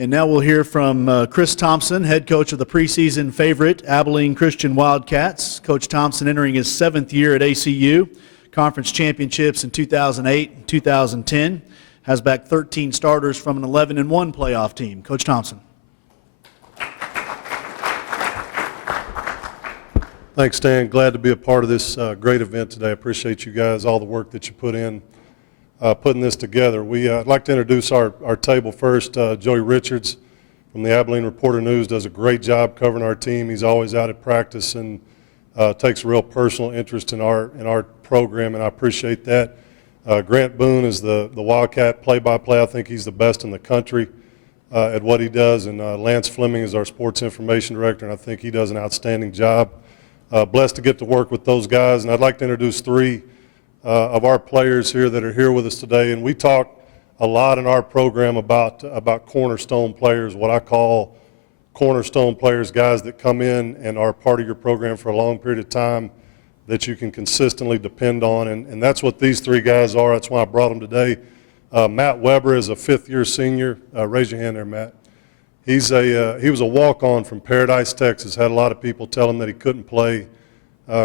And now we'll hear from Chris Thomsen, head coach of the preseason favorite Abilene Christian Wildcats. Coach Thomsen entering his 7th year at ACU, conference championships in 2008 and 2010, has back 13 starters from an 11-1 playoff team. Coach Thomsen. Thanks, Stan. Glad to be a part of this great event today. I appreciate you guys, all the work that you put in putting this together. I'd like to introduce our table first. Joey Richards from the Abilene Reporter-News does a great job covering our team. He's always out at practice and takes a real personal interest in our program, and I appreciate that. Grant Boone is the Wildcat play-by-play. I think he's the best in the country at what he does, and Lance Fleming is our sports information director, and I think he does an outstanding job. Blessed to get to work with those guys, and I'd like to introduce 3 of our players here that are here with us today. And we talk a lot in our program about cornerstone players, what I call cornerstone players, guys that come in and are part of your program for a long period of time that you can consistently depend on, and that's what these 3 guys are. That's why I brought them today. Matt Weber is a 5th-year senior. Raise your hand there, Matt. He was a walk-on from Paradise, Texas. Had a lot of people tell him that he couldn't play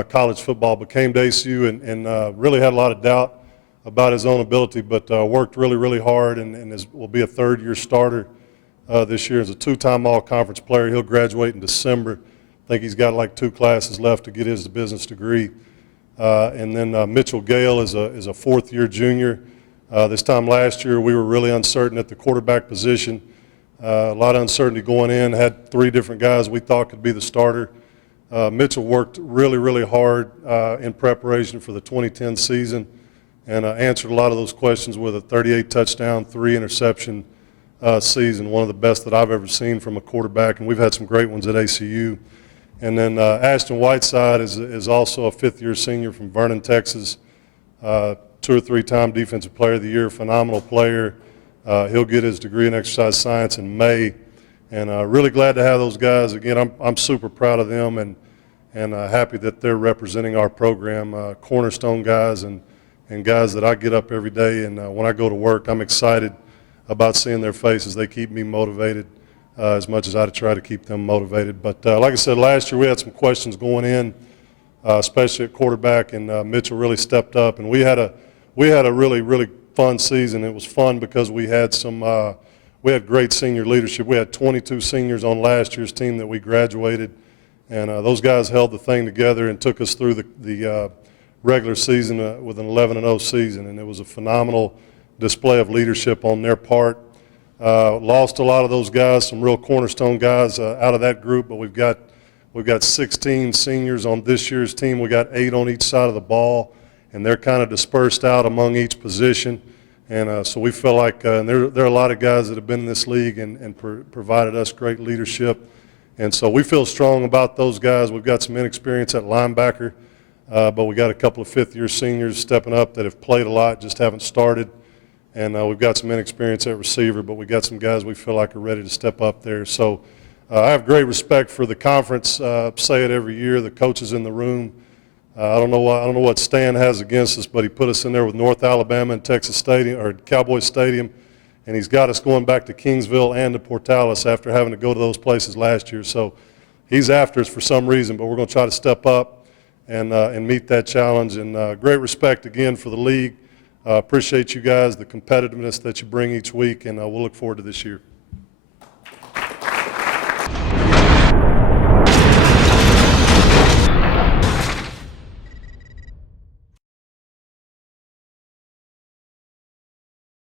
college football, but came to ACU and really had a lot of doubt about his own ability, but worked really, really hard and will be a 3rd-year starter this year as a 2-time all-conference player. He'll graduate in December. I think he's got like 2 classes left to get his business degree. And then Mitchell Gale is a 4th-year junior. This time last year we were really uncertain at the quarterback position. A lot of uncertainty going in. Had 3 different guys we thought could be the starter. Mitchell worked really, really hard in preparation for the 2010 season and answered a lot of those questions with a 38 touchdown, 3 interception season, one of the best that I've ever seen from a quarterback, and we've had some great ones at ACU. And then Ashton Whiteside is also a 5th-year senior from Vernon, Texas, 2 or 3-time Defensive Player of the Year, phenomenal player. He'll get his degree in exercise science in May. And really glad to have those guys. Again, I'm super proud of them and happy that they're representing our program, cornerstone guys and guys that I get up every day. And when I go to work, I'm excited about seeing their faces. They keep me motivated as much as I try to keep them motivated. But like I said, last year we had some questions going in, especially at quarterback, and Mitchell really stepped up. And we had a really, really fun season. It was fun because we had we had great senior leadership. We had 22 seniors on last year's team that we graduated, and those guys held the thing together and took us through the regular season with an 11-0 season, and it was a phenomenal display of leadership on their part. Lost a lot of those guys, some real cornerstone guys out of that group, but we've got 16 seniors on this year's team. We got 8 on each side of the ball, and they're kind of dispersed out among each position. And so we feel like and there are a lot of guys that have been in this league and provided us great leadership. And so we feel strong about those guys. We've got some inexperience at linebacker, but we got a couple of 5th-year seniors stepping up that have played a lot, just haven't started. And we've got some inexperience at receiver, but we got some guys we feel like are ready to step up there. So I have great respect for the conference. Say it every year, the coaches in the room. I don't know what Stan has against us, but he put us in there with North Alabama and Texas Stadium or Cowboys Stadium, and he's got us going back to Kingsville and to Portales after having to go to those places last year. So he's after us for some reason, but we're going to try to step up and meet that challenge. And great respect again for the league. Appreciate you guys, the competitiveness that you bring each week, and we'll look forward to this year.